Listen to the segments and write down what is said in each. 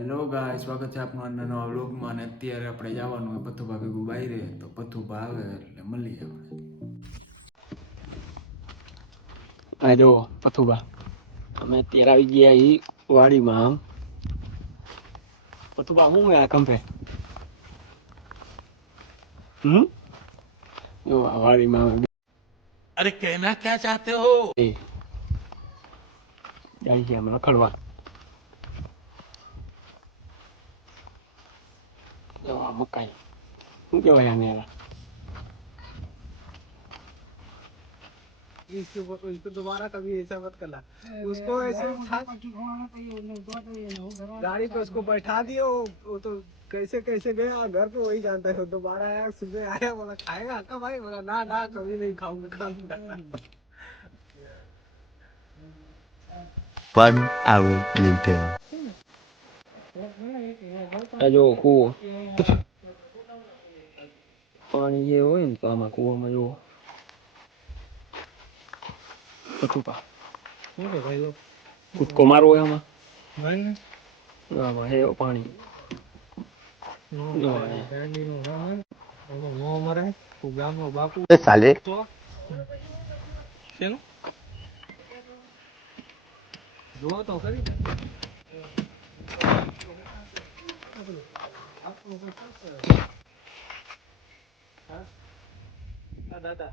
Hello ગાય, સ્વાગત છે આપનું આજના નવા વ્લોગમાં. અને અત્યારે આપણે જવાનું હોય પથુભા ભેગું બાયરે, તો પથુભા આવે એટલે મળીએ આપણે. આ જો પથુભા અમે અત્યારે આવી ગયા ઈ વાડીમાં. પથુભા હું આ કંપે જો આ વાડીમાં. अरे कहना क्या चाहते हो? જાય છે અમે રખડવા. જો આ મકાઈ શું કહેવાય આને? इसको दोबारा कभी ऐसा मत करना। उसको ऐसे गाड़ी पे उसको बैठा दियो, वो तो कैसे कैसे गया घर पे वही जानता है। दोबारा आया, सुबह आया, बोला खाएगा का भाई? बोला ना ना कभी नहीं खाऊंगा। 1 hour later. આ જો કૂવો પાણી જે હોય ને તો આમાં કૂવામાં જો પથુભા કૂદકો મારવો હોય આમાં હે પાણી. Sale. જો તો ખરી દાદા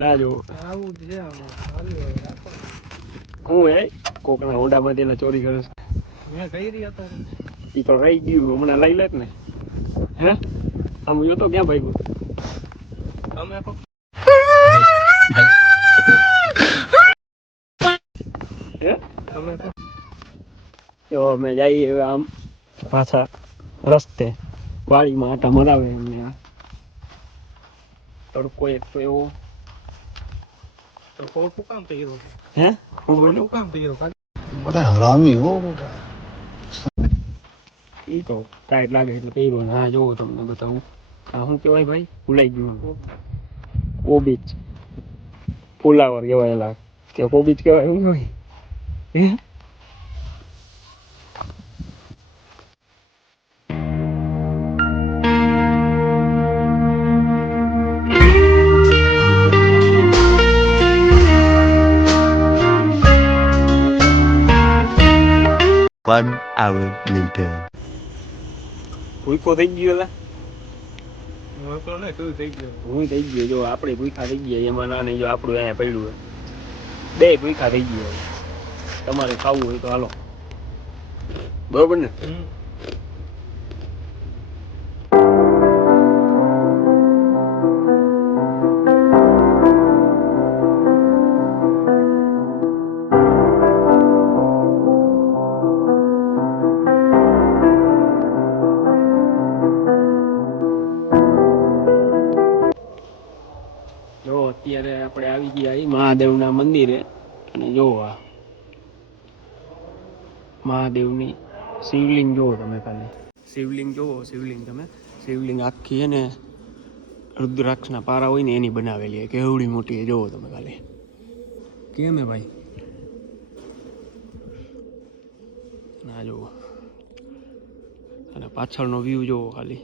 ના જો આવું છે હું હે કોકના હોન્ડામાંથી એને ચોરી કરે છે. મેં કહી રહ્યા તો ઈ તો રહી ગયું, હમણાં લઈ લે ને. હે આમ જો તો ક્યાં ભાઈ અમે તો અમે જઈએ હવે આમ પાછા રસ્તે વાડીમાં આટા મરાવે એમને. આ તડકો એક તો એવો. તો કોટ કામ પહેર્યો? હે હું બોલું કામ પહેર્યો? What a haraami ho. ઈ તો ટાઈટ લાગે એટલે પહેર્યો ને. હા જોવો તમને બતાવું. આ શું કહેવાય ભાઈ? ભૂલાઈ ગયું. કોબીજ ફુલાવર કહેવાય એલા કે કોબીજ કહેવાય એવું હોય. હે 1 hour later. ભૂકો થઈ ગયો એલા. તો ને શું થઈ ગયું? હું થઈ ગયો જો આપણે ભૂખા થઈ ગયા એમાં ના નહીં. જો આપણું અહીંયા પડ્યું હોય બે ભૂખા થઈ ગયા. તમારે ખાવું હોય તો હાલો, બરોબર ને? જો અત્યારે આપણે આવી ગયા અહીં મહાદેવના મંદિરે. અને જો આ મહાદેવની શિવલિંગ જોવો તમે ખાલી. શિવલિંગ જોવો, શિવલિંગ તમે. શિવલિંગ આખી છે ને રુદ્રાક્ષના પારા હોય ને એની બનાવેલી કે એવડી મોટી જોવો તમે ખાલી. કેમ હે ભાઈ? ના જોવો અને પાછળનો વ્યૂ જોવો ખાલી.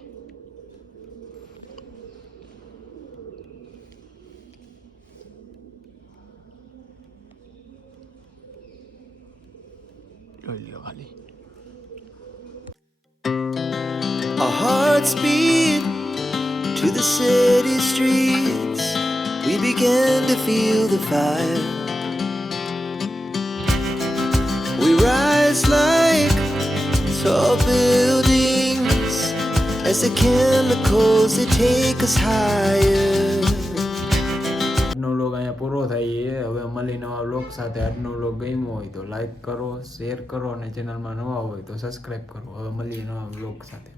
Our hearts beat to the city streets. We began to feel the fire. We rise like tall buildings as the chemicals they take us higher. આજનો વ્લોગ અહીંયા પૂરો થાય છે. હવે મળી નવા વ્લોગ સાથે. આજનો વ્લોગ ગમ્યો હોય તો લાઈક કરો, શેર કરો અને ચેનલમાં નવા હોય તો સબસ્ક્રાઈબ કરો. હવે મળીએ નવા વ્લોગ સાથે.